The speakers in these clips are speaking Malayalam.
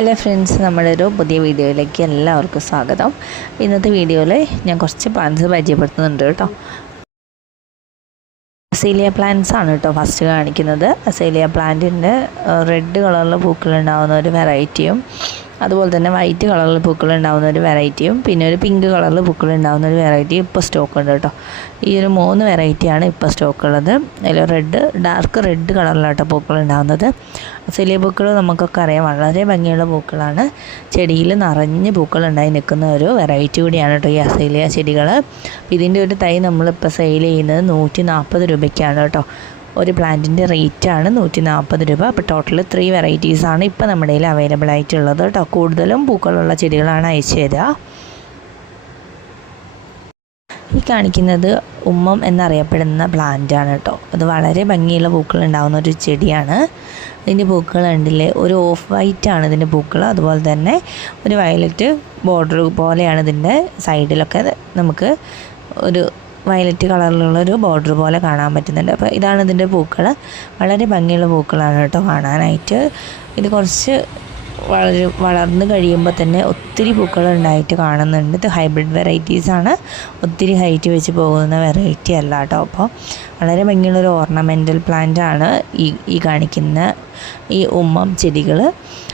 ഹലോ ഫ്രണ്ട്സ്, നമ്മുടെ ഒരു പുതിയ വീഡിയോയിലേക്ക് എല്ലാവർക്കും സ്വാഗതം. ഇന്നത്തെ വീഡിയോയിൽ ഞാൻ കുറച്ച് പ്ലാന്റ്സ് പരിചയപ്പെടുത്തുന്നുണ്ട് കേട്ടോ. അസേലിയ പ്ലാന്റ്സ് ആണ് കേട്ടോ ഫസ്റ്റ് കാണിക്കുന്നത്. അസേലിയ പ്ലാന്റിൻ്റെ റെഡ് കളറിൽ പൂക്കളുണ്ടാകുന്ന ഒരു വെറൈറ്റിയും, അതുപോലെ തന്നെ വൈറ്റ് കളറിൽ പൂക്കളുണ്ടാകുന്ന ഒരു വെറൈറ്റിയും, പിന്നെ ഒരു പിങ്ക് കളറിൽ പൂക്കളുണ്ടാകുന്ന ഒരു വെറൈറ്റിയും ഇപ്പോൾ സ്റ്റോക്ക് ഉണ്ട് കേട്ടോ. ഈ ഒരു 3 വെറൈറ്റിയാണ് ഇപ്പോൾ സ്റ്റോക്ക് ഉള്ളത്. അതിൽ ഡാർക്ക് റെഡ് കളറിലാട്ടോ പൂക്കളുണ്ടാകുന്നത്. അസേലിയ പൂക്കൾ നമുക്കൊക്കെ അറിയാം, വളരെ ഭംഗിയുള്ള പൂക്കളാണ്. ചെടിയിൽ നിറഞ്ഞ് പൂക്കളുണ്ടായി നിൽക്കുന്ന ഒരു വെറൈറ്റി കൂടിയാണ് കേട്ടോ ഈ അസേലിയ ചെടികൾ. ഇതിൻ്റെ ഒരു തൈ നമ്മളിപ്പോൾ സെയിൽ ചെയ്യുന്നത് 140 രൂപയ്ക്കാണ് കേട്ടോ. ഒരു പ്ലാന്റിൻ്റെ റേറ്റാണ് 140 രൂപ. അപ്പോൾ ടോട്ടൽ 3 വെറൈറ്റീസാണ് ഇപ്പോൾ നമ്മുടെ കയ്യിൽ അവൈലബിൾ ആയിട്ടുള്ളത് കേട്ടോ. കൂടുതലും പൂക്കളുള്ള ചെടികളാണ് അയച്ചു തരിക. ഈ കാണിക്കുന്നത് ഉമ്മം എന്നറിയപ്പെടുന്ന പ്ലാന്റാണ് കേട്ടോ. അത് വളരെ ഭംഗിയുള്ള പൂക്കൾ ഉണ്ടാകുന്ന ഒരു ചെടിയാണ്. ഇതിൻ്റെ പൂക്കൾ കണ്ടില്ലേ, ഒരു ഓഫ് വൈറ്റ് ആണ് ഇതിൻ്റെ പൂക്കൾ. അതുപോലെ തന്നെ ഒരു വയലറ്റ് ബോർഡർ പോലെയാണ് ഇതിൻ്റെ സൈഡിലൊക്കെ നമുക്ക് ഒരു വയലറ്റ് കളറിലുള്ളൊരു ബോർഡർ പോലെ കാണാൻ പറ്റുന്നുണ്ട്. അപ്പോൾ ഇതാണ് ഇതിൻ്റെ പൂക്കൾ. വളരെ ഭംഗിയുള്ള പൂക്കളാണ് കേട്ടോ കാണാനായിട്ട്. ഇത് കുറച്ച് വളർന്ന് കഴിയുമ്പോൾ തന്നെ ഒത്തിരി പൂക്കളുണ്ടായിട്ട് കാണുന്നുണ്ട്. ഇത് ഹൈബ്രിഡ് വെറൈറ്റീസാണ്, ഒത്തിരി ഹൈറ്റ് വെച്ച് പോകുന്ന വെറൈറ്റി അല്ല കേട്ടോ. അപ്പോൾ വളരെ ഭംഗിയുള്ളൊരു ഓർണമെൻ്റൽ പ്ലാന്റാണ് ഈ കാണിക്കുന്ന ഈ ഉമ്മം ചെടികൾ.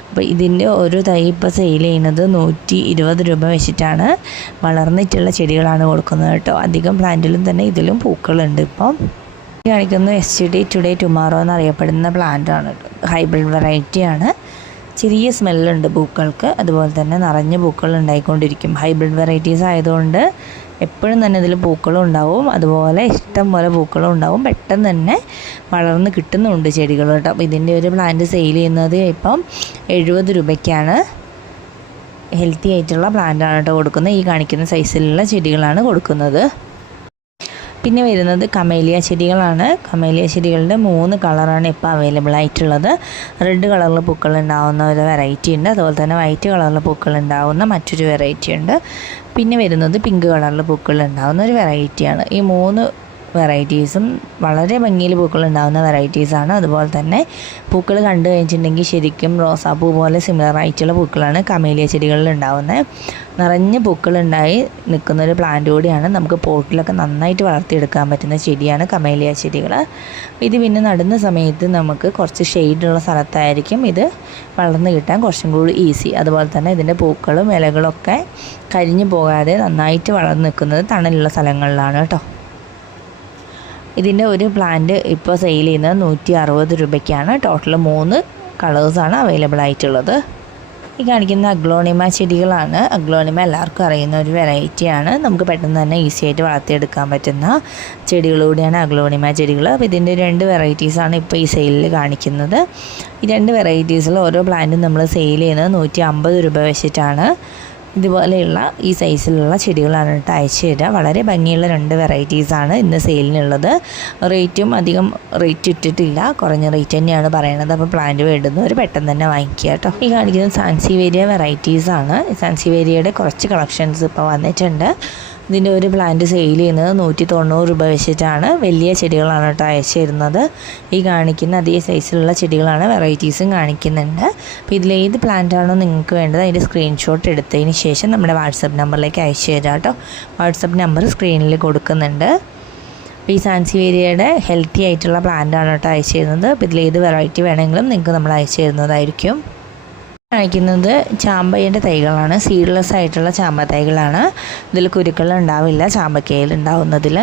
അപ്പോൾ ഇതിൻ്റെ ഒരു തൈ ഇപ്പോൾ സെയിൽ ചെയ്യുന്നത് 120 രൂപ വെച്ചിട്ടാണ്. വളർന്നിട്ടുള്ള ചെടികളാണ് കൊടുക്കുന്നത് കേട്ടോ. അധികം പ്ലാന്റിലും തന്നെ ഇതിലും പൂക്കളുണ്ട്. ഇപ്പം കാണിക്കുന്നത് യെസ്റ്റർഡേ ടുഡേ ടുമാറോ എന്നറിയപ്പെടുന്ന പ്ലാന്റാണ്. ഹൈബ്രിഡ് വെറൈറ്റിയാണ്. ചെറിയ സ്മെല്ലുണ്ട് പൂക്കൾക്ക്, അതുപോലെ തന്നെ നിറഞ്ഞ പൂക്കൾ ഉണ്ടായിക്കൊണ്ടിരിക്കും. ഹൈബ്രിഡ് വെറൈറ്റീസ് ആയതുകൊണ്ട് എപ്പോഴും തന്നെ ഇതിൽ പൂക്കളും ഉണ്ടാവും, അതുപോലെ ഇഷ്ടം പോലെ പൂക്കളും ഉണ്ടാവും. പെട്ടെന്ന് തന്നെ വളർന്ന് കിട്ടുന്നുണ്ട് ചെടികൾ കേട്ടോ. അപ്പോൾ ഇതിൻ്റെ ഒരു പ്ലാന്റ് സെയിൽ ചെയ്യുന്നത് ഇപ്പം 70 രൂപയ്ക്കാണ്. ഹെൽത്തി ആയിട്ടുള്ള പ്ലാന്റാണ് കേട്ടോ കൊടുക്കുന്നത്. ഈ കാണിക്കുന്ന സൈസിലുള്ള ചെടികളാണ് കൊടുക്കുന്നത്. പിന്നെ വരുന്നത് കമേലിയ ചെടികളാണ്. കമേലിയ ചെടികളുടെ 3 കളറാണ് ഇപ്പോൾ അവൈലബിൾ ആയിട്ടുള്ളത്. റെഡ് കളറിൽ പൂക്കൾ ഉണ്ടാകുന്ന ഒരു വെറൈറ്റി ഉണ്ട്, അതുപോലെ തന്നെ വൈറ്റ് കളറിൽ പൂക്കൾ ഉണ്ടാകുന്ന മറ്റൊരു വെറൈറ്റി ഉണ്ട്. പിന്നെ വരുന്നത് പിങ്ക് കളറിൽ പൂക്കൾ ഉണ്ടാകുന്ന ഒരു വെറൈറ്റിയാണ്. ഈ 3 വെറൈറ്റീസും വളരെ ഭംഗിയിൽ പൂക്കൾ ഉണ്ടാകുന്ന വെറൈറ്റീസാണ്. അതുപോലെ തന്നെ പൂക്കൾ കണ്ടു കഴിഞ്ഞിട്ടുണ്ടെങ്കിൽ ശരിക്കും റോസാപ്പൂ പോലെ സിമിലർ ആയിട്ടുള്ള പൂക്കളാണ് കമേലിയ ചെടികളിൽ ഉണ്ടാകുന്നത്. നിറഞ്ഞ പൂക്കളുണ്ടായി നിൽക്കുന്നൊരു പ്ലാന്റ് കൂടിയാണ്. നമുക്ക് പോട്ടിലൊക്കെ നന്നായിട്ട് വളർത്തിയെടുക്കാൻ പറ്റുന്ന ചെടിയാണ് കമേലിയ ചെടികൾ. ഇത് പിന്നെ നടുന്ന സമയത്ത് നമുക്ക് കുറച്ച് ഷെയ്ഡുള്ള സ്ഥലത്തായിരിക്കും ഇത് വളർന്ന് കിട്ടാൻ കുറച്ചും കൂടി ഈസി. അതുപോലെ തന്നെ ഇതിൻ്റെ പൂക്കളും ഇലകളൊക്കെ കരിഞ്ഞു പോകാതെ നന്നായിട്ട് വളർന്ന് നിൽക്കുന്നത് തണലുള്ള സ്ഥലങ്ങളിലാണ് കേട്ടോ. ഇതിൻ്റെ ഒരു പ്ലാന്റ് ഇപ്പോൾ സെയിൽ ചെയ്യുന്നത് 160 രൂപയ്ക്കാണ്. ടോട്ടൽ 3 കളേഴ്സാണ് അവൈലബിൾ ആയിട്ടുള്ളത്. ഈ കാണിക്കുന്ന അഗ്ലോണിമ ചെടികളാണ്. അഗ്ലോണിമ എല്ലാവർക്കും അറിയുന്ന ഒരു വെറൈറ്റിയാണ്. നമുക്ക് പെട്ടെന്ന് തന്നെ ഈസി ആയിട്ട് വളർത്തിയെടുക്കാൻ പറ്റുന്ന ചെടികളൂടെയാണ് അഗ്ലോണിമ ചെടികൾ. അപ്പോൾ ഇതിൻ്റെ 2 വെറൈറ്റീസാണ് ഇപ്പോൾ ഈ സെയിലിൽ കാണിക്കുന്നത്. ഈ 2 വെറൈറ്റീസിൽ ഓരോ പ്ലാന്റും നമ്മൾ സെയിൽ ചെയ്യുന്നത് 150 രൂപ വെച്ചിട്ടാണ്. ഇതുപോലെയുള്ള ഈ സൈസിലുള്ള ചെടികളാണ് കേട്ടോ അയച്ചു തരിക. വളരെ ഭംഗിയുള്ള 2 വെറൈറ്റീസാണ് ഇന്ന് സെയിലിനുള്ളത്. റേറ്റും അധികം റേറ്റ് ഇട്ടിട്ടില്ല, കുറഞ്ഞ റേറ്റ് തന്നെയാണ് പറയണത്. അപ്പോൾ പ്ലാന്റ് വേണ്ടുന്നവർ പെട്ടെന്ന് തന്നെ വാങ്ങിക്കുക കേട്ടോ. ഈ കാണിക്കുന്നത് സാൻസിവേരിയ വെറൈറ്റീസാണ്. സാൻസിവേരിയയുടെ കുറച്ച് കളക്ഷൻസ് ഇപ്പോൾ വന്നിട്ടുണ്ട്. ഇതിൻ്റെ ഒരു പ്ലാന്റ് സെയിൽ ചെയ്യുന്നത് 190 രൂപ വെച്ചിട്ടാണ്. വലിയ ചെടികളാണ് കേട്ടോ അയച്ചു തരുന്നത്. ഈ കാണിക്കുന്ന അതേ സൈസിലുള്ള ചെടികളാണ്, വെറൈറ്റീസും കാണിക്കുന്നുണ്ട്. അപ്പോൾ ഇതിലേത് പ്ലാന്റാണോ നിങ്ങൾക്ക് വേണ്ടത് അതിൻ്റെ സ്ക്രീൻഷോട്ട് എടുത്തതിന് ശേഷം നമ്മുടെ വാട്സപ്പ് നമ്പറിലേക്ക് അയച്ചു തരാം കേട്ടോ. വാട്സപ്പ് നമ്പർ സ്ക്രീനിൽ കൊടുക്കുന്നുണ്ട്. അപ്പോൾ ഈ സാൻസിവേരിയയുടെ ഹെൽത്തി ആയിട്ടുള്ള പ്ലാന്റാണ് കേട്ടോ അയച്ചു തരുന്നത്. അപ്പോൾ ഇതിലേത് വെറൈറ്റി വേണമെങ്കിലും നിങ്ങൾക്ക് നമ്മൾ അയച്ചു തരുന്നതായിരിക്കും. കാണിക്കുന്നത് ചാമ്പയുടെ തൈകളാണ്. സീഡ്ലെസ് ആയിട്ടുള്ള ചാമ്പ തൈകളാണ്. ഇതിൽ കുരുക്കൾ ഉണ്ടാവില്ല ചാമ്പക്കയിൽ ഉണ്ടാവുന്നതിൽ.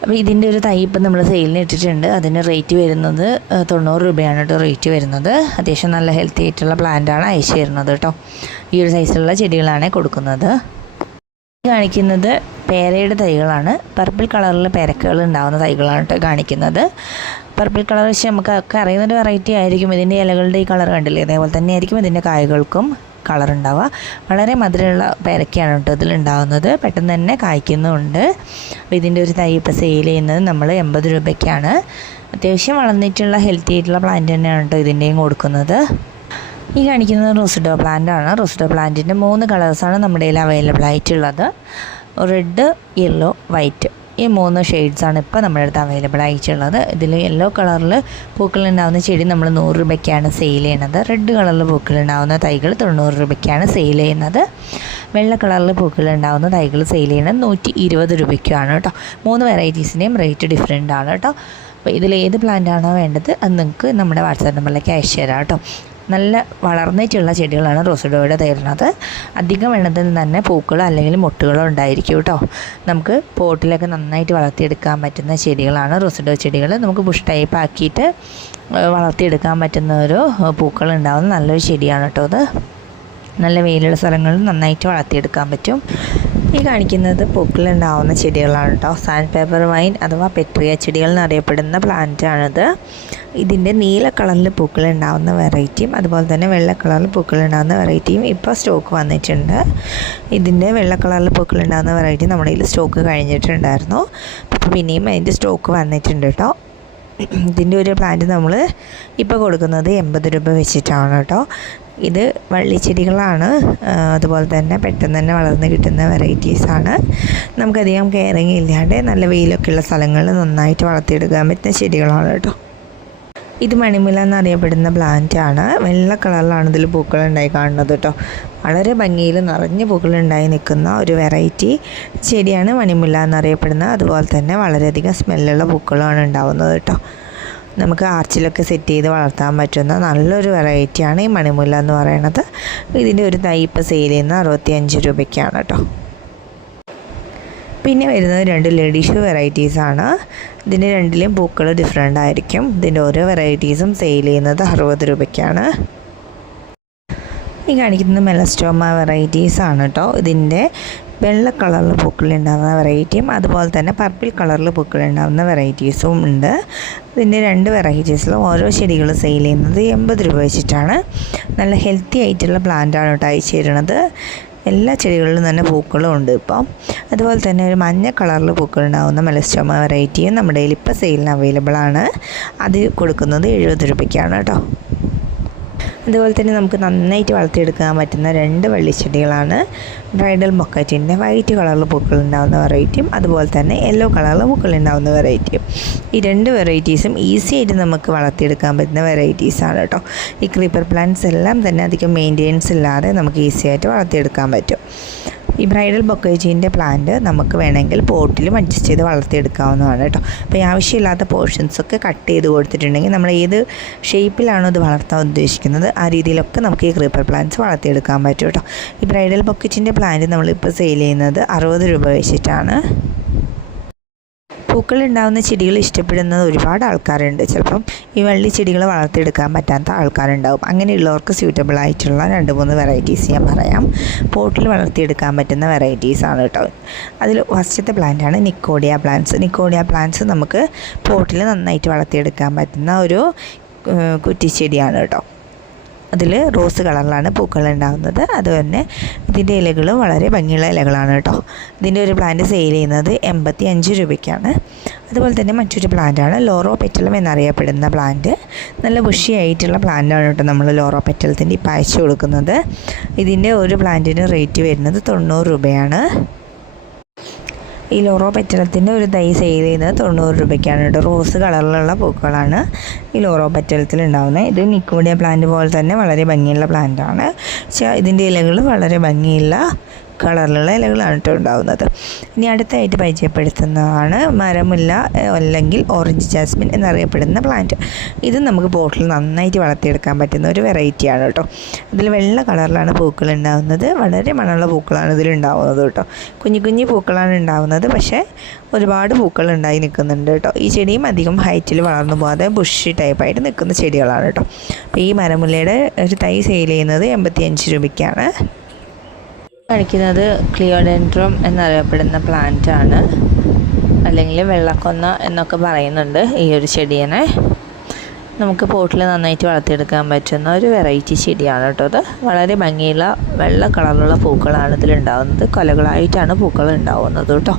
അപ്പോൾ ഇതിൻ്റെ ഒരു തൈ ഇപ്പം നമ്മൾ സെയിലിന് ഇട്ടിട്ടുണ്ട്. അതിന് റേറ്റ് വരുന്നത് 90 രൂപയാണ് കേട്ടോ റേറ്റ് വരുന്നത്. അത്യാവശ്യം നല്ല ഹെൽത്തി ആയിട്ടുള്ള പ്ലാന്റാണ് അയച്ചു തരുന്നത് കേട്ടോ. ഈ ഒരു സൈസിലുള്ള ചെടികളാണ് കൊടുക്കുന്നത്. കാണിക്കുന്നത് പേരയുടെ തൈകളാണ്. പർപ്പിൾ കളറിൽ പേരക്കകൾ ഉണ്ടാകുന്ന തൈകളാണ് കേട്ടോ കാണിക്കുന്നത്. പർപ്പിൾ കളർ വെച്ച് നമുക്കൊക്കെ അറിയുന്നൊരു വെറൈറ്റി ആയിരിക്കും. ഇതിൻ്റെ ഇലകളുടെ ഈ കളർ കണ്ടില്ലേ, അതേപോലെ തന്നെ ആയിരിക്കും ഇതിൻ്റെ കായ്കൾക്കും കളർ ഉണ്ടാവുക. വളരെ മധുരമുള്ള പേരക്കയാണ് കേട്ടോ ഇതിലുണ്ടാകുന്നത്. പെട്ടെന്ന് തന്നെ കായ്ക്കുന്നുമുണ്ട്. അപ്പോൾ ഇതിൻ്റെ ഒരു തൈ ഇപ്പോൾ സെയിൽ ചെയ്യുന്നത് നമ്മൾ 80 രൂപയ്ക്കാണ്. അത്യാവശ്യം വളർന്നിട്ടുള്ള ഹെൽത്തി ആയിട്ടുള്ള പ്ലാന്റ് തന്നെയാണ് കേട്ടോ ഇതിൻ്റെയും കൊടുക്കുന്നത്. ഈ കാണിക്കുന്നത് റോസിഡോ പ്ലാന്റാണ്. റോസിഡോ പ്ലാന്റിൻ്റെ 3 കളേഴ്സാണ് നമ്മുടെ കയ്യിൽ അവൈലബിൾ ആയിട്ടുള്ളത്. Red, yellow, white. ഈ 3 ഷെയ്ഡ്സാണ് ഇപ്പോൾ നമ്മുടെ അടുത്ത് അവൈലബിൾ ആയിട്ടുള്ളത്. ഇതിൽ യെല്ലോ കളറിൽ പൂക്കളുണ്ടാകുന്ന ചെടി നമ്മൾ 100 രൂപയ്ക്കാണ് സെയിൽ ചെയ്യുന്നത്. റെഡ് കളറിൽ പൂക്കളുണ്ടാകുന്ന തൈകൾ 90 രൂപയ്ക്കാണ് സെയിൽ ചെയ്യുന്നത്. വെള്ള കളറിൽ പൂക്കളുണ്ടാകുന്ന തൈകൾ സെയിൽ ചെയ്യുന്നത് 120 രൂപയ്ക്കാണ് കേട്ടോ. 3 വെറൈറ്റീസിൻ്റെയും റേറ്റ് ഡിഫറെൻ്റ് ആണ് കേട്ടോ. അപ്പോൾ ഇതിൽ ഏത് പ്ലാന്റാണോ വേണ്ടത് അത് നിങ്ങൾക്ക് നമ്മുടെ വാട്സാപ്പ് നമ്പറിലേക്ക് അയച്ചു തരാം കേട്ടോ. നല്ല വളർന്നിട്ടുള്ള ചെടികളാണ് റോസിഡോയുടെ തരുന്നത്. അധികം വെള്ളത്തിൽ തന്നെ പൂക്കളോ അല്ലെങ്കിൽ മൊട്ടുകളോ ഉണ്ടായിരിക്കും കേട്ടോ. നമുക്ക് പോട്ടിലൊക്കെ നന്നായിട്ട് വളർത്തിയെടുക്കാൻ പറ്റുന്ന ചെടികളാണ് റോസിഡോ ചെടികൾ. നമുക്ക് ബുഷ് ടൈപ്പ് ആക്കിയിട്ട് വളർത്തിയെടുക്കാൻ പറ്റുന്ന ഒരു പൂക്കൾ ഉണ്ടാകുന്ന നല്ലൊരു ചെടിയാണ് കേട്ടോ അത്. നല്ല വെയിലുള്ള സ്ഥലങ്ങളിൽ നന്നായിട്ട് വളർത്തിയെടുക്കാൻ പറ്റും. ഈ കാണിക്കുന്നത് പൂക്കളുണ്ടാവുന്ന ചെടികളാണ് കേട്ടോ. സാൻഡ് പേപ്പർ വൈൻ അഥവാ പെട്രിയ ചെടികൾ എന്നറിയപ്പെടുന്ന പ്ലാന്റാണിത്. ഇതിൻ്റെ നീല കളറിൽ പൂക്കളുണ്ടാവുന്ന വെറൈറ്റിയും അതുപോലെ തന്നെ വെള്ള കളറിൽ പൂക്കളുണ്ടാകുന്ന വെറൈറ്റിയും ഇപ്പോൾ സ്റ്റോക്ക് വന്നിട്ടുണ്ട്. ഇതിൻ്റെ വെള്ള കളറിൽ പൂക്കളുണ്ടാകുന്ന വെറൈറ്റി നമ്മുടെ കയ്യിൽ സ്റ്റോക്ക് കഴിഞ്ഞിട്ടുണ്ടായിരുന്നു. അപ്പോൾ പിന്നെയും അതിൻ്റെ സ്റ്റോക്ക് വന്നിട്ടുണ്ട് കേട്ടോ. ഇതിൻ്റെ ഒരു പ്ലാന്റ് നമ്മൾ ഇപ്പോൾ കൊടുക്കുന്നത് 80 രൂപ വെച്ചിട്ടാണ് കേട്ടോ. ഇത് വള്ളിച്ചെടികളാണ്, അതുപോലെ തന്നെ പെട്ടെന്ന് തന്നെ വളർന്ന് കിട്ടുന്ന വെറൈറ്റീസാണ്. നമുക്കധികം കെയറിങ് ഇല്ലാണ്ട് നല്ല വെയിലൊക്കെ ഉള്ള സ്ഥലങ്ങളിൽ നന്നായിട്ട് വളർത്തിയെടുക്കാൻ പറ്റുന്ന ചെടികളാണ് കേട്ടോ. ഇത് മണിമുല്ല എന്നറിയപ്പെടുന്ന പ്ലാന്റാണ്. വെള്ള കളറിലാണ് ഇതിൽ പൂക്കളുണ്ടായി കാണുന്നത് കേട്ടോ. വളരെ ഭംഗിയിൽ നിറഞ്ഞ പൂക്കളുണ്ടായി നിൽക്കുന്ന ഒരു വെറൈറ്റി ചെടിയാണ് മണിമുല്ല എന്നറിയപ്പെടുന്നത്. അതുപോലെ തന്നെ വളരെയധികം സ്മെല്ലുള്ള പൂക്കളാണ് ഉണ്ടാവുന്നത് കേട്ടോ. നമുക്ക് ആർച്ചിലൊക്കെ സെറ്റ് ചെയ്ത് വളർത്താൻ പറ്റുന്ന നല്ലൊരു വെറൈറ്റിയാണ് ഈ മണിമുല്ല എന്ന് പറയുന്നത്. ഇതിൻ്റെ ഒരു തൈ ഇപ്പോൾ സെയിൽ ചെയ്യുന്ന 65 രൂപയ്ക്കാണ് കേട്ടോ. പിന്നെ വരുന്നത് 2 ലേഡീഷ് വെറൈറ്റീസാണ്. ഇതിൻ്റെ രണ്ടിലും പൂക്കൾ ഡിഫറെൻ്റ് ആയിരിക്കും. ഇതിൻ്റെ ഓരോ വെറൈറ്റീസും സെയിൽ ചെയ്യുന്നത് 60 രൂപയ്ക്കാണ്. ഈ കാണിക്കുന്നത് മെലസ്റ്റോമ വെറൈറ്റീസാണ് കേട്ടോ. ഇതിൻ്റെ വെള്ള കളറിൽ പൂക്കളുണ്ടാകുന്ന വെറൈറ്റിയും അതുപോലെ തന്നെ പർപ്പിൾ കളറിൽ പൂക്കളുണ്ടാകുന്ന വെറൈറ്റീസും ഉണ്ട്. ഇതിൻ്റെ 2 വെറൈറ്റീസിലും ഓരോ ചെടികൾ സെയിൽ ചെയ്യുന്നത് 80 രൂപ വെച്ചിട്ടാണ്. നല്ല ഹെൽത്തി ആയിട്ടുള്ള പ്ലാന്റാണ് കേട്ടോ അയച്ചു തരുന്നത്. എല്ലാ ചെടികളിലും തന്നെ പൂക്കളും ഉണ്ട് ഇപ്പം. അതുപോലെ തന്നെ ഒരു മഞ്ഞ കളറിൽ പൂക്കളുണ്ടാകുന്ന മെലസ്റ്റോമ വെറൈറ്റിയും നമ്മുടെ കയ്യിൽ ഇപ്പോൾ സെയിലിന് അവൈലബിൾ ആണ്. അത് കൊടുക്കുന്നത് 70 രൂപയ്ക്കാണ് കേട്ടോ. അതുപോലെ തന്നെ നമുക്ക് നന്നായിട്ട് വളർത്തിയെടുക്കാൻ പറ്റുന്ന 2 വള്ളിച്ചെടികളാണ്. ബ്രൈഡൽ ബൊക്കറ്റിൻ്റെ വൈറ്റ് കളറിൽ പൂക്കളുണ്ടാകുന്ന വെറൈറ്റിയും അതുപോലെ തന്നെ യെല്ലോ കളറിൽ പൂക്കളുണ്ടാകുന്ന വെറൈറ്റിയും. ഈ 2 വെറൈറ്റീസും ഈസി ആയിട്ട് നമുക്ക് വളർത്തിയെടുക്കാൻ പറ്റുന്ന വെറൈറ്റീസാണ് കേട്ടോ. ഈ ക്രീപ്പർ പ്ലാന്റ്സ് എല്ലാം തന്നെ അധികം മെയിൻ്റെനൻസ് ഇല്ലാതെ നമുക്ക് ഈസി ആയിട്ട് വളർത്തിയെടുക്കാൻ പറ്റും. ഈ ബ്രൈഡൽ ബൊക്കേജീൻ്റെ പ്ലാന്റ് നമുക്ക് വേണമെങ്കിൽ പോട്ടിലും അഡ്ജസ്റ്റ് ചെയ്ത് വളർത്തിയെടുക്കാവുന്നതാണ് കേട്ടോ. അപ്പോൾ ഈ ആവശ്യമില്ലാത്ത പോർഷൻസൊക്കെ കട്ട് ചെയ്ത് കൊടുത്തിട്ടുണ്ടെങ്കിൽ നമ്മൾ ഏത് ഷേപ്പിലാണോ ഇത് വളർത്താൻ ഉദ്ദേശിക്കുന്നത് ആ രീതിയിലൊക്കെ നമുക്ക് ഈ ക്രീപ്പർ പ്ലാന്റ്സ് വളർത്തിയെടുക്കാൻ പറ്റും കേട്ടോ. ഈ ബ്രൈഡൽ ബൊക്കേജിൻ്റെ പ്ലാന്റ് നമ്മളിപ്പോൾ സെയിൽ ചെയ്യുന്നത് 60 രൂപ വെച്ചിട്ടാണ്. പൂക്കളുണ്ടാകുന്ന ചെടികൾ ഇഷ്ടപ്പെടുന്നത് ഒരുപാട് ആൾക്കാരുണ്ട്. ചിലപ്പം ഈ വള്ളി ചെടികൾ വളർത്തിയെടുക്കാൻ പറ്റാത്ത ആൾക്കാരുണ്ടാവും. അങ്ങനെയുള്ളവർക്ക് സ്യൂട്ടബിൾ ആയിട്ടുള്ള 2-3 വെറൈറ്റീസ് ഞാൻ പറയാം. പോട്ടിൽ വളർത്തിയെടുക്കാൻ പറ്റുന്ന വെറൈറ്റീസാണ് കേട്ടോ. അതിൽ ഫസ്റ്റത്തെ പ്ലാന്റാണ് നിക്കോഡിയ പ്ലാന്റ്സ്. നിക്കോഡിയ പ്ലാന്റ്സ് നമുക്ക് പോട്ടിൽ നന്നായിട്ട് വളർത്തിയെടുക്കാൻ പറ്റുന്ന ഒരു കുറ്റിച്ചെടിയാണ് കേട്ടോ. അതിൽ റോസ് കളറിലാണ് പൂക്കൾ ഉണ്ടാകുന്നത്. അതുതന്നെ ഇതിൻ്റെ ഇലകൾ വളരെ ഭംഗിയുള്ള ഇലകളാണ് കേട്ടോ. ഇതിൻ്റെ ഒരു പ്ലാന്റ് സെയിൽ ചെയ്യുന്നത് 85 രൂപയ്ക്കാണ്. അതുപോലെ തന്നെ മറ്റൊരു പ്ലാന്റാണ് ലോറോ പെറ്റലം എന്നറിയപ്പെടുന്ന പ്ലാന്റ്. നല്ല ബുഷിയായിട്ടുള്ള പ്ലാന്റാണ് കേട്ടോ നമ്മൾ ലോറോ പെറ്റലത്തിൻ്റെ ഇപ്പോൾ അയച്ചു കൊടുക്കുന്നത്. ഇതിൻ്റെ ഒരു പ്ലാന്റിന് റേറ്റ് വരുന്നത് 90 രൂപയാണ്. ഈ ലോറോ പെറ്റലത്തിൻ്റെ ഒരു തൈ സെയിൽ ചെയ്യുന്നത് 90 രൂപയ്ക്കാണ് കേട്ടോ. റോസ് കളറിലുള്ള പൂക്കളാണ് ഈ ലോറോ പെറ്റലത്തിൽ ഉണ്ടാകുന്നത്. ഇത് നിക്കോഡിയ പ്ലാന്റ് പോലെ തന്നെ വളരെ ഭംഗിയുള്ള പ്ലാന്റാണ്. പക്ഷേ ഇതിൻ്റെ ഇലകൾ വളരെ ഭംഗിയുള്ള കളറിലുള്ള ഇലകളാണ് കേട്ടോ ഉണ്ടാകുന്നത്. ഇനി അടുത്തായിട്ട് പരിചയപ്പെടുത്തുന്നതാണ് മരമുല്ല അല്ലെങ്കിൽ ഓറഞ്ച് ജാസ്മിൻ എന്നറിയപ്പെടുന്ന പ്ലാന്റ്. ഇത് നമുക്ക് പോട്ടിൽ നന്നായിട്ട് വളർത്തിയെടുക്കാൻ പറ്റുന്ന ഒരു വെറൈറ്റിയാണ് കേട്ടോ. ഇതിൽ വെള്ള കളറിലാണ് പൂക്കൾ ഉണ്ടാകുന്നത്. വളരെ മണമുള്ള പൂക്കളാണ് ഇതിലുണ്ടാകുന്നത് കേട്ടോ. കുഞ്ഞു കുഞ്ഞു പൂക്കളാണ് ഉണ്ടാകുന്നത്, പക്ഷേ ഒരുപാട് പൂക്കൾ ഉണ്ടായി നിൽക്കുന്നുണ്ട് കേട്ടോ. ഈ ചെടിയും അധികം ഹൈറ്റിൽ വളർന്നു പോകാതെ ബുഷി ടൈപ്പായിട്ട് നിൽക്കുന്ന ചെടികളാണ് കേട്ടോ. അപ്പോൾ ഈ മരമുല്ലയുടെ ഒരു തൈ സെയിൽ ചെയ്യുന്നത് 85 രൂപയ്ക്കാണ്. കാണിക്കുന്നത് ക്ലിയോഡെൻഡ്രം എന്നറിയപ്പെടുന്ന പ്ലാന്റാണ്, അല്ലെങ്കിൽ വെള്ളക്കൊന്ന എന്നൊക്കെ പറയുന്നുണ്ട് ഈ ഒരു ചെടീനെ. നമുക്ക് പോട്ടിൽ നന്നായിട്ട് വളർത്തിയെടുക്കാൻ പറ്റുന്ന ഒരു വെറൈറ്റി ചെടിയാണ് കേട്ടോ. അത് വളരെ ഭംഗിയുള്ള വെള്ള കളറിലുള്ള പൂക്കളാണ് ഇതിലുണ്ടാകുന്നത്. കൊലകളായിട്ടാണ് പൂക്കൾ ഉണ്ടാകുന്നത് കേട്ടോ.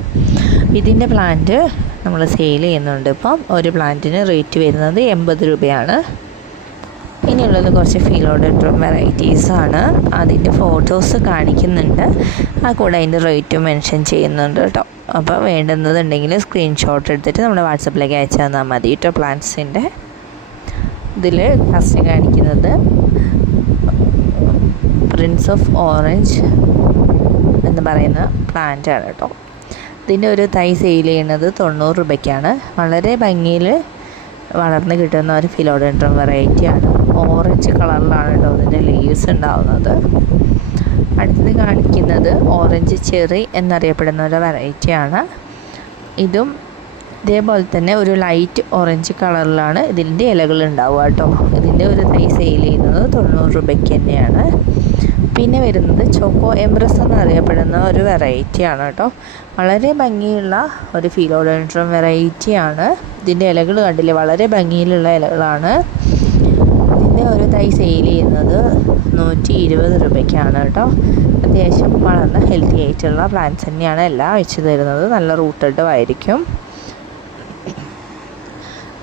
ഇതിൻ്റെ പ്ലാന്റ് നമ്മൾ സെയിൽ ചെയ്യുന്നുണ്ട്. ഇപ്പം ഒരു പ്ലാന്റിന് റേറ്റ് വരുന്നത് 80 രൂപയാണ്. ഇനിയുള്ളത് കുറച്ച് ഫിലോഡെൻഡ്രോൺ വെറൈറ്റീസാണ്. അതിൻ്റെ ഫോട്ടോസ് കാണിക്കുന്നുണ്ട്, ആ കൂടെ അതിൻ്റെ റേറ്റും മെൻഷൻ ചെയ്യുന്നുണ്ട് കേട്ടോ. അപ്പോൾ വേണ്ടുന്നതുണ്ടെങ്കിൽ സ്ക്രീൻഷോട്ട് എടുത്തിട്ട് നമ്മുടെ വാട്സപ്പിലേക്ക് അയച്ചു തന്നാൽ മതി കേട്ടോ. പ്ലാന്റ്സിൻ്റെ ഇതിൽ ഫസ്റ്റ് കാണിക്കുന്നത് പ്രിൻസ് ഓഫ് ഓറഞ്ച് എന്ന് പറയുന്ന പ്ലാന്റാണ് കേട്ടോ. ഇതിൻ്റെ ഒരു തൈ സെയിൽ ചെയ്യുന്നത് 90 രൂപയ്ക്കാണ്. വളരെ ഭംഗിയിൽ വളർന്ന് കിട്ടുന്ന ഒരു ഫിലോഡെൻഡ്രോൺ വെറൈറ്റിയാണ്. ഓറഞ്ച് കളറിലാണ് കേട്ടോ ഇതിൻ്റെ ലീവ്സ് ഉണ്ടാവുന്നത്. അടുത്തത് കാണിക്കുന്നത് ഓറഞ്ച് ചെറി എന്നറിയപ്പെടുന്ന ഒരു വെറൈറ്റിയാണ്. ഇതും ഇതേപോലെ തന്നെ ഒരു ലൈറ്റ് ഓറഞ്ച് കളറിലാണ് ഇതിൻ്റെ ഇലകൾ ഉണ്ടാവുക കേട്ടോ. ഇതിൻ്റെ ഒരു തൈ സെയിൽ ചെയ്യുന്നത് 90 രൂപയ്ക്ക് തന്നെയാണ്. പിന്നെ വരുന്നത് ചോക്കോ എംബ്രസ് എന്നറിയപ്പെടുന്ന ഒരു വെറൈറ്റിയാണ് കേട്ടോ. വളരെ ഭംഗിയുള്ള ഒരു ഫിലോഡെൻഡ്രോൺ വെറൈറ്റിയാണ്. ഇതിൻ്റെ ഇലകൾ കണ്ടില്ലേ, വളരെ ഭംഗിയിലുള്ള ഇലകളാണ്. ഇതിൻ്റെ ഒരു തൈ സെയിൽ ചെയ്യുന്നത് 120 രൂപയ്ക്കാണ് കേട്ടോ. അത്യാവശ്യം വളർന്ന ഹെൽത്തി ആയിട്ടുള്ള പ്ലാന്റ്സ് തന്നെയാണ് എല്ലാം വെച്ച് തരുന്നത്. നല്ല റൂട്ടഡും ആയിരിക്കും.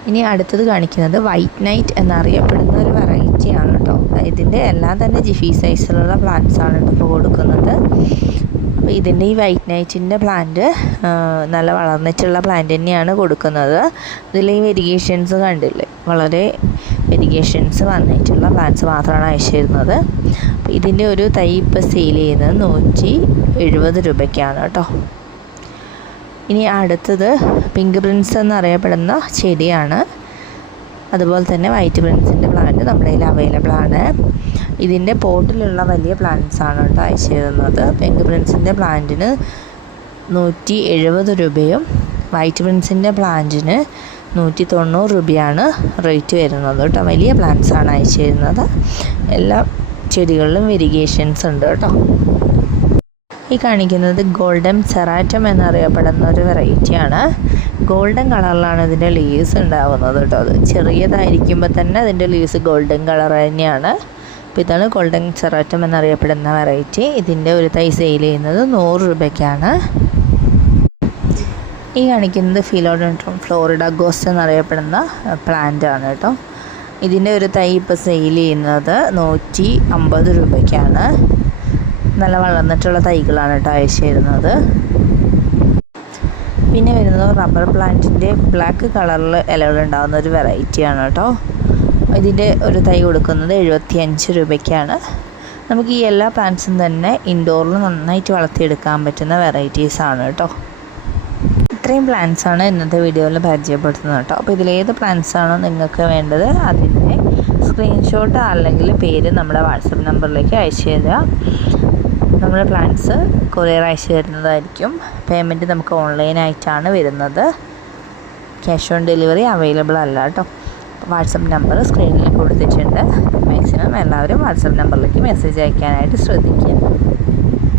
ഇനി അടുത്തത് കാണിക്കുന്നത് വൈറ്റ് നൈറ്റ് എന്നറിയപ്പെടുന്ന ഒരു വെറൈറ്റിയാണ് കേട്ടോ. ഇതിൻ്റെ എല്ലാം തന്നെ ജിഫി സൈസിലുള്ള പ്ലാന്റ്സാണ് ഇപ്പോൾ കൊടുക്കുന്നത്. അപ്പോൾ ഇതിൻ്റെ ഈ വൈറ്റ് നൈറ്റിൻ്റെ പ്ലാന്റ് നല്ല വളർന്നിട്ടുള്ള പ്ലാന്റ് തന്നെയാണ് കൊടുക്കുന്നത്. ഇതിൽ ഈ വെരിഗേഷൻസ് കണ്ടില്ലേ, വളരെ വെരിഗേഷൻസ് വന്നിട്ടുള്ള പ്ലാന്റ്സ് മാത്രമാണ് അയച്ചു തരുന്നത്. അപ്പോൾ ഇതിൻ്റെ ഒരു തൈ ഇപ്പോൾ സെയിൽ ചെയ്യുന്നത് 170 രൂപയ്ക്കാണ് കേട്ടോ. ഇനി അടുത്തത് പിങ്ക് പ്രിൻസ് എന്നറിയപ്പെടുന്ന ചെടിയാണ്. അതുപോലെ തന്നെ വൈറ്റ് പ്രിൻസിൻ്റെ പ്ലാന്റ് നമ്മുടെ കയ്യിൽ അവൈലബിൾ ആണ്. ഇതിൻ്റെ പോട്ടിലുള്ള വലിയ പ്ലാന്റ്സ് ആണ് കേട്ടോ അയച്ചു തരുന്നത്. പിങ്ക് പ്രിൻസിൻ്റെ പ്ലാന്റിന് 170 രൂപയും വൈറ്റ് പ്രിൻസിൻ്റെ പ്ലാന്റിന് 190 രൂപയാണ് റേറ്റ് വരുന്നത് കേട്ടോ. വലിയ പ്ലാന്റ്സ് ആണ് അയച്ചു തരുന്നത്. എല്ലാ ചെടികളിലും വെരിഗേഷൻസ് ഉണ്ട് കേട്ടോ. ഈ കാണിക്കുന്നത് ഗോൾഡൻ സെറാറ്റം എന്നറിയപ്പെടുന്ന ഒരു വെറൈറ്റിയാണ്. ഗോൾഡൻ കളറിലാണ് ഇതിൻ്റെ ലീവ്സ് ഉണ്ടാകുന്നത് കേട്ടോ. അത് ചെറിയതായിരിക്കുമ്പോൾ തന്നെ അതിൻ്റെ ലീവ്സ് ഗോൾഡൻ കളർ തന്നെയാണ്. അപ്പോൾ ഇതാണ് ഗോൾഡൻ സെറാറ്റം എന്നറിയപ്പെടുന്ന വെറൈറ്റി. ഇതിൻ്റെ ഒരു തൈ സെയിൽ ചെയ്യുന്നത് 100 രൂപയ്ക്കാണ്. ഈ കാണിക്കുന്നത് ഫിലോഡെൻഡ്രോൺ ഫ്ലോറിഡ ഗോസ്റ്റ് എന്നറിയപ്പെടുന്ന പ്ലാന്റ് ആണ് കേട്ടോ. ഇതിൻ്റെ ഒരു തൈ ഇപ്പോൾ സെയിൽ ചെയ്യുന്നത് 150 രൂപയ്ക്കാണ്. നല്ല വളർന്നിട്ടുള്ള തൈകളാണ് കേട്ടോ അയച്ചു തരുന്നത്. പിന്നെ വരുന്നത് റബ്ബർ പ്ലാന്റിൻ്റെ ബ്ലാക്ക് കളറിൽ ഇലകളുണ്ടാകുന്ന ഒരു വെറൈറ്റിയാണ് കേട്ടോ. ഇതിൻ്റെ ഒരു തൈ കൊടുക്കുന്നത് 75 രൂപയ്ക്കാണ്. നമുക്ക് ഈ എല്ലാ പ്ലാന്റ്സും തന്നെ ഇൻഡോറിൽ നന്നായിട്ട് വളർത്തിയെടുക്കാൻ പറ്റുന്ന വെറൈറ്റീസാണ് കേട്ടോ. ഇത്രയും പ്ലാന്റ്സാണ് ഇന്നത്തെ വീഡിയോയിൽ പരിചയപ്പെടുത്തുന്നത് കേട്ടോ. അപ്പോൾ ഇതിലേത് പ്ലാന്റ്സാണോ നിങ്ങൾക്ക് വേണ്ടത് അതിൻ്റെ സ്ക്രീൻഷോട്ട് അല്ലെങ്കിൽ പേര് നമ്മുടെ വാട്സപ്പ് നമ്പറിലേക്ക് അയച്ചു തരിക. നമ്മുടെ പ്ലാന്റ്സ് കൊറിയർ അയച്ചു തരുന്നതായിരിക്കും. പേയ്മെൻറ്റ് നമുക്ക് ഓൺലൈനായിട്ടാണ് വരുന്നത്. ക്യാഷ് ഓൺ ഡെലിവറി അവൈലബിൾ അല്ല കേട്ടോ. വാട്സപ്പ് നമ്പർ സ്ക്രീനിൽ കൊടുത്തിട്ടുണ്ട്. മാക്സിമം എല്ലാവരും വാട്സപ്പ് നമ്പറിലേക്ക് മെസ്സേജ് അയക്കാനായിട്ട് ശ്രദ്ധിക്കുക.